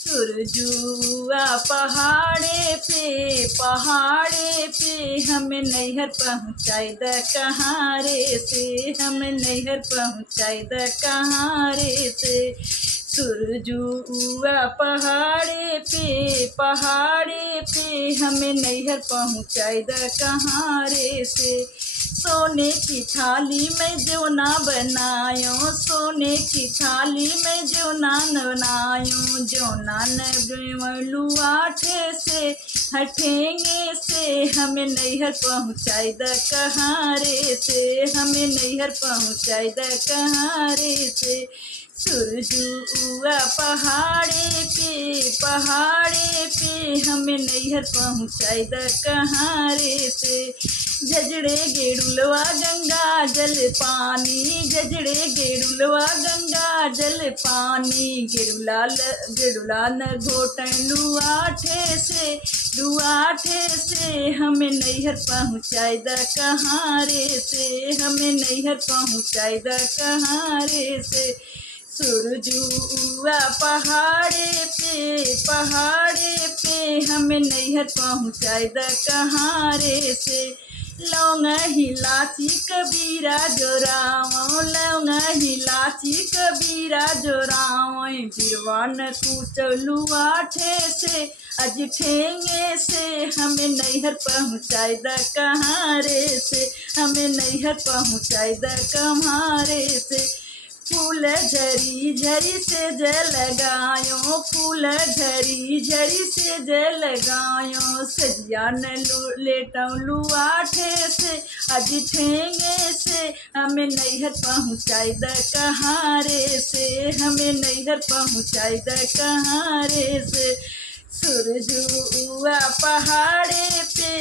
सुरजुआ पहाड़े पे हमें नैहर पहुँचाई द कहाँ रे से, हमें नैहर पहुँचाई द कहाँ रे से। सुरजुआ पहाड़े पे हमें नैहर पहुँचाई द कहाँ रे से। सोने की थाली में जो ना बनायो, सोने की थाली में जो नान बनायो, जो नान लुआठे से हटेंगे से, हमें नैहर पहुँचाई द कहाँ रे से, हमें नैहर पहुँचाई द कहाँ रे से। सुरजुआ पहाड़े पे हमें नैहर पहुँचाई द कहाँ रे से। झजड़े गेड़ुलवा गंगा जल पानी, झजड़े गेड़ुलवा गंगा जल पानी, गेड़ुला न घोटन लुआठे से हमें नैहर पहुँचाई द कहाँ रे से, हमें नैहर पहुँचाई द कहाँ रे से। सुरजुआ पहाड़े पे हमें नैहर पहुँचाई द कहाँ रे से। लौंग हिलाची कबीरा जोराओ, लौंग हिलाची कबीरा जोराओ, बिरवान कुचलुआठे से अज ठेंगे से, हमें नैहर पहुँचाई द कहाँ रे से, हमें नैहर पहुँचाई द कहाँ रे से। फूल झरी झरी से जल लगायो, फूल झरी झरी से जल लगायो, सजिया न लेटो लुआठे से अज ठेंगे से, हमें नैहर पहुँचाई द कहाँ रे से, हमें नैहर पहुँचाई द कहाँ रे से। सुरजुआ पहाड़े पे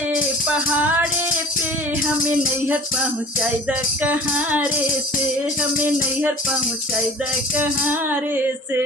हमें नैहर पहुँचाई द कहाँ रे से, हमें नैहर पहुँचाई द कहाँ रे से।